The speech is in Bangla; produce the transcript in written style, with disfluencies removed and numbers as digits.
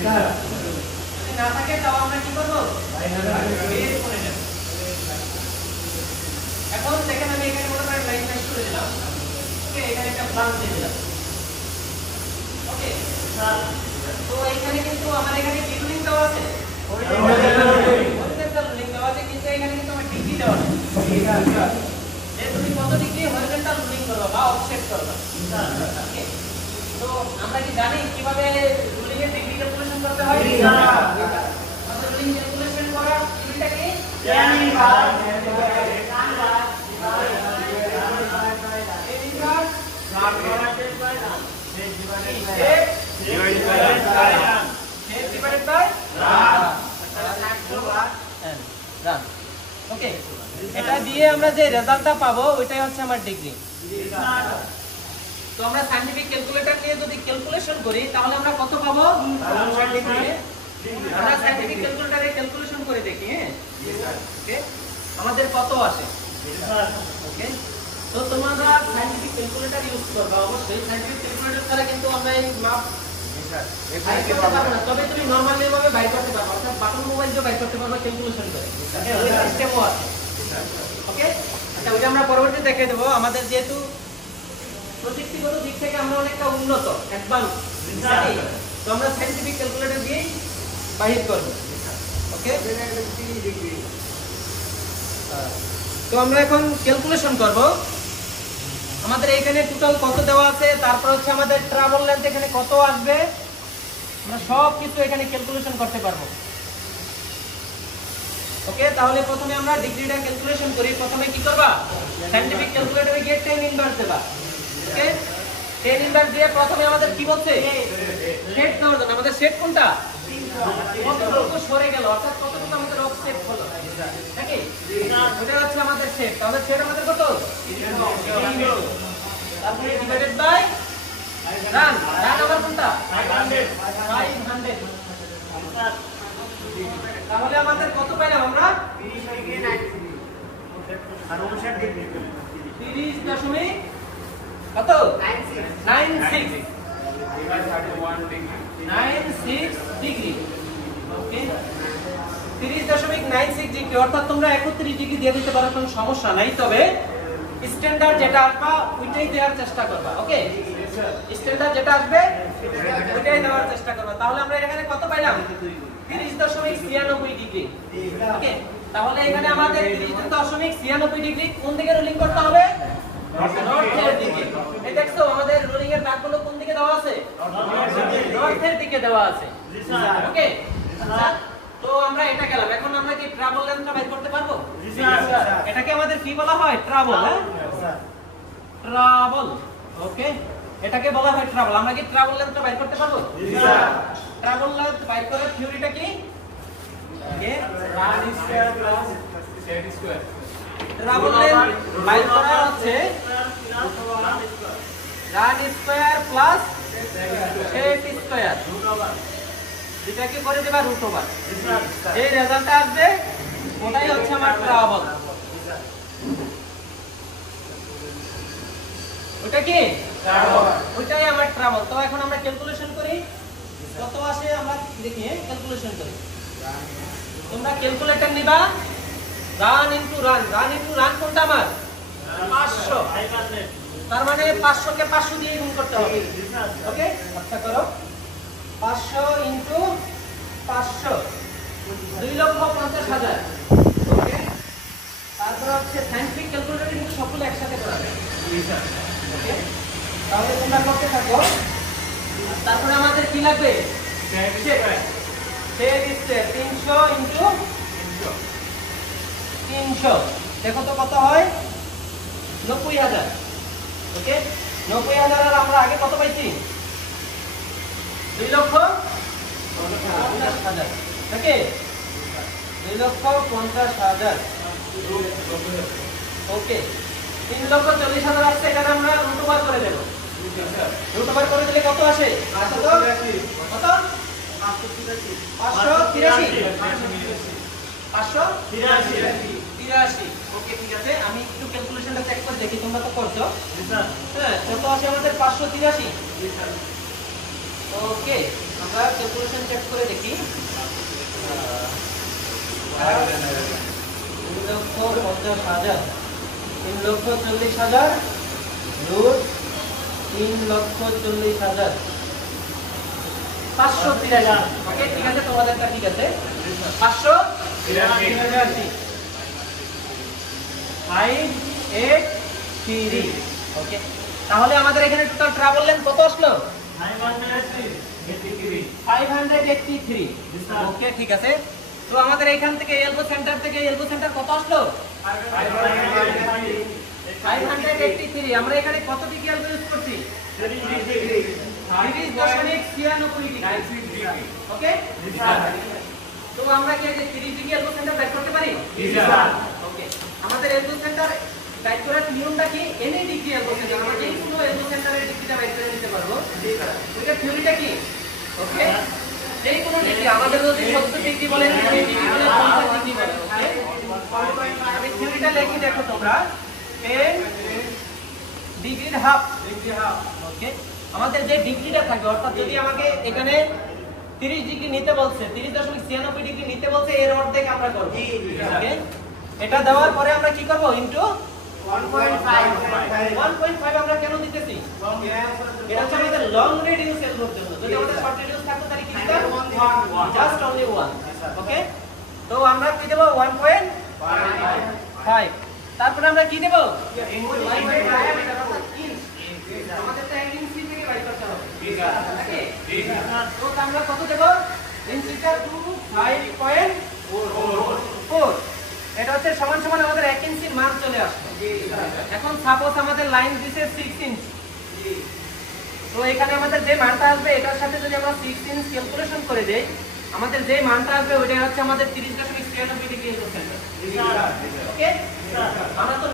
যদি না থাকে তাও আমরা কি করব বের করে নেব। এখন দেখেন আমি এখানে মনে করেন লাইন শেষ করে দিলাম। ওকে, এখানে একটা ব্রাঞ্চ দিয়ে দিলাম। ওকে স্যার, তো এখানে কিন্তু আমার এখানে কি লিংক দেওয়া আছে? হরিজন্টাল লিংক দেওয়া আছে, কিন্তু এখানে কিন্তু আমার ডিগ্রি দেওয়া নেই। ঠিক আছে, যে তুমি কত ডিগ্রি হরিজন্টাল লিংক করবে বা অফসেট করবে। ওকে, তো আমরা কি জানি কিভাবে রুলিং এর ডিগ্রি ক্যালকুলেশন করতে হয়? আমাদের রুলিং ক্যালকুলেশন করার ট্রিকটা কি? জানি ভাই, ওকে, এটা দিয়ে আমরা যে রেজাল্টটা পাবো ওইটাই হচ্ছে আমার ডিগ্রি। তো আমরা সায়েন্টিফিক ক্যালকুলেটর নিয়ে যদি ক্যালকুলেশন করি তাহলে আমরা কত পাবো? আমরা সায়েন্টিফিক ক্যালকুলেটরে ক্যালকুলেশন করে দেখি। হ্যাঁ, ওকে, আমাদের কত আসে? ওকে, তো তোমরা সায়েন্টিফিক ক্যালকুলেটর ইউজ করবে। অবশ্যই সায়েন্টিফিক ক্যালকুলেটর ছাড়া কিন্তু আমরা এই মাপ তবে তুমি নরমালি ভাবে বাইর করতে পারবে, অর্থাৎ বাটন মোবাইল দিয়ে বাইর করতে পারবে ক্যালকুলেশন করে। ওই সিস্টেমও আছে। ওকে, আচ্ছা, ওইটা আমরা পরবর্তীতে দেখে দেবো। আমাদের যেহেতু প্রযুক্তিগত দিক থেকে আমরা অনেকটা উন্নত, অ্যাডভান্স, তো আমরা সায়েন্টিফিক ক্যালকুলেটর দিয়েই বাহির করব। ওকে, তো আমরা এখন ক্যালকুলেশন করব। আমাদের এখানে টোটাল কত দেওয়া আছে, তারপর হচ্ছে আমাদের ট্রাভেল লেন্থ এখানে কত আসবে, আমরা সব কিছু এখানে ক্যালকুলেশন করতে পারবো। ওকে, তাহলে প্রথমে আমরা ডিগ্রিটা ক্যালকুলেশন করি। প্রথমে কি করবা? সায়েন্টিফিক ক্যালকুলেটরে গিয়ে 10 ইনভার্স দেবা। ওকে, 10 ইনভার্স দিয়ে প্রথমে আমাদের কি বলছে? সেট দেওয়ার জন্য। আমাদের সেট কোনটা? কতটুকু সরে গেল, অর্থাৎ কতটুকু আমাদের অফসেট হলো, নাকি? ওটা হচ্ছে আমাদের সেট। তাহলে সেট আমাদের কত? 3। তারপরে ডিভাইডেড বাই রান। রান আবার কোনটা? 500। তাহলে আমাদের কত পাইলাম আমরা? 30 দশমিক কত? 96 ডিগ্রি। ওকে, 30.96 ডিগ্রি, অর্থাৎ তোমরা 31 ডিগ্রি দিয়ে দিতে পারো, কোনো সমস্যা নাই। তবে স্ট্যান্ডার্ড যেটা আসবে ওইটাই দেওয়ার চেষ্টা করবা। ওকে, স্ট্যান্ডার্ড যেটা আসবে ওইটাই দেওয়ার চেষ্টা করবা। তাহলে আমরা এখানে কত পাইলাম? 30.96 ডিগ্রি। ওকে, তাহলে এখানে আমাদের 30.96 ডিগ্রি কোন দিকে রোলিং করতে হবে? নর্থের দিকে। এই দেখছো আমাদের রোলিং এর দাগগুলো কোন দিকে দেওয়া আছে? নর্থের দিকে দেওয়া আছে। ওকে, তো আমরা এটা গেলাম। এখন আমরা কি ট্রাভেল লেন্থটা বের করতে পারবো? এটাকে আমাদের কি বলা হয়? ট্রাভেল। হ্যাঁ, ট্রাভেল। ওকে, এটাকে বলা হয় ট্রাভেল। আমরা কি ট্রাভেল লেন্থটা বের করতে পারবো? ট্রাভেল লেন্থ বের করার থিওরিটা কি? Run square plus set square. Travel length বের করা হচ্ছে run square plus set square, এটাকে করে দেবা রুট ওভার। এই রেজাল্টটা আসবে, ওটাই হচ্ছে আমার ট্রাভেল। ওটা কি? ওইটাই আমার ট্রাভেল। তো এখন আমরা ক্যালকুলেশন করি কত আসে, আমরা দেখি। ক্যালকুলেশন করি। তোমরা ক্যালকুলেটর নিবা, run into run. Run into run কোনটা আমার? 500। তার মানে 500 কে 500 দিয়ে গুণ করতে হবে। ওকে, আচ্ছা করো। 500 ইনটু 500 2,50,000। ওকে, তারপর হচ্ছে সায়েন্টিফিক ক্যালকুলেটর কিন্তু সবগুলো একসাথে করা যায়। ওকে, তাহলে তোমরা করতে থাকো। তারপরে আমাদের কি লাগবে? Set square. 300 ইনটু 300, দেখো তো কত হয়? 90,000। ওকে, 90,000 আর আমরা আগে কত পাইছি? 2,50,000। ওকে, 2,50,000। ওকে, 3,40,000 আসছে। এখানে আমরা রুট ওভার করে দেব। রুট ওভার করে দিলে কত আসে? কত? 583। ওকে, ঠিক আছে, আমি একটু ক্যালকুলেশনটা চেক করে দেখি। তোমরা তো করছো। হ্যাঁ, কত আসে আমাদের? 583। ওকে, আমরা ক্যালকুলেশন চেক করে দেখি 3,50,000 3,40,000 রুট 3,40,000 583। ওকে ঠিক আছে, তোমাদেরটা ঠিক আছে 583 583। ওকে তাহলে আমাদের এখানে টোটাল ট্রাভেল লেন্থ কত আসলো? 583। ওকে ঠিক আছে, তো আমাদের এখান থেকে এলবো সেন্টার কত আসলো? 583। আমরা এখানে কত ডিগ্রি এলবো ইউজ করছি? 30.96 ডিগ্রি। ওকে তো আমরা কি আগে 30 ডিগ্রি এলবো সেন্টার বের করতে পারি? ওকে আমাদের এলবো সেন্টার বের করার নিয়মটা কি? এনি ডিগ্রি এলবো সেন্টার, আমরা যে কোনো এলবো সেন্টারের ডিগ্রিটা বের করে নিতে পারবো। ওইটা থিওরিটা কি? ওকে যে কোনো ডিগ্রি, আমাদের যদি 70 ডিগ্রি বলে, 30 ডিগ্রি বলে, 50 ডিগ্রি বলে। ওকে আমি থিওরিটা লিখি, দেখো তোমরা 10 ডিগ্রির হাফ। ওকে আমাদের যে ডিগ্রিটা থাকবে, অর্থাৎ যদি আমাকে এখানে 30 ডিগ্রি নিতে বলছে, 30.96 ডিগ্রি নিতে বলছে, এর অর্ধেক আমরা করব। ওকে এটা দেওয়ার পরে আমরা কি করব? ইনটু 1.5 আমরা কেন দিতেছি? এটা হচ্ছে আমাদের লং রেডিউস এলবোর জন্য। যদি আমাদের শর্ট রেডিউস থাকতো তাহলে কি দিতাম? Just only 1। ওকে তো আমরা কি দেব? 1.5। তারপরে আমরা কি দেব? আমাদের তো 1 ইঞ্চি থেকে বাই করতে হবে। ওকে তো আমরা কত দেব? ইঞ্চিটা 5.4। এটা হচ্ছে সমান সমান আমাদের 1 ইঞ্চির মান চলে আসলো। এখন সাপোজ আমাদের লাইন দিছে 6 ইঞ্চি, তো এখানে আমাদের যে মানটা আসবে এটার সাথে যদি আমরা 6 ইঞ্চ ক্যালকুলেশন করে দেই, আমাদের যে মানটা আসবে ওইটা হচ্ছে আমাদের 30.96 ডিগ্রি। ওকে আমরা তো